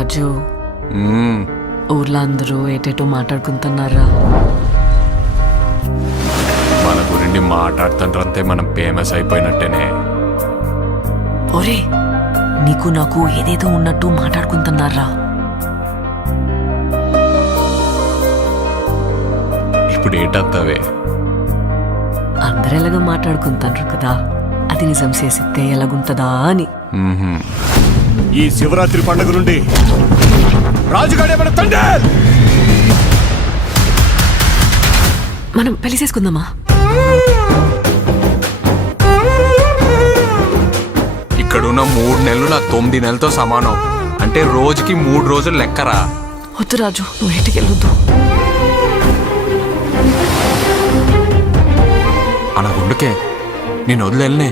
రాజు ఊర్లో అందరూ ఏటేటో మాట్లాడుకుంటున్నారా? మన గురించి మాట్లాడుతుంటే మనం ఫేమస్ అయిపోయినట్టేనే. ఒరే, నీకు నాకు ఏదేదో ఉన్నట్టు మాట్లాడుకుంటున్నారా? ఇప్పుడు ఏటత్తవే? అందరు ఎలాగో మాట్లాడుకుంటారు కదా, అది నిజం చేసితే ఎలాగుంటదా అని. ఈ శివరాత్రి పండుగ నుండి రాజుగాడే మన తండ్రి. మనం పెళ్లి చేసుకుందామా? ఇక్కడున్న 3 నెలలు నా 9 నెలలతో సమానం. అంటే రోజుకి 3 రోజులు లెక్కరా. వద్దు రాజు, నువ్వు ఇంటికి వెళ్ళొద్దు. అలా గుండుకే నేను వదిలేనే.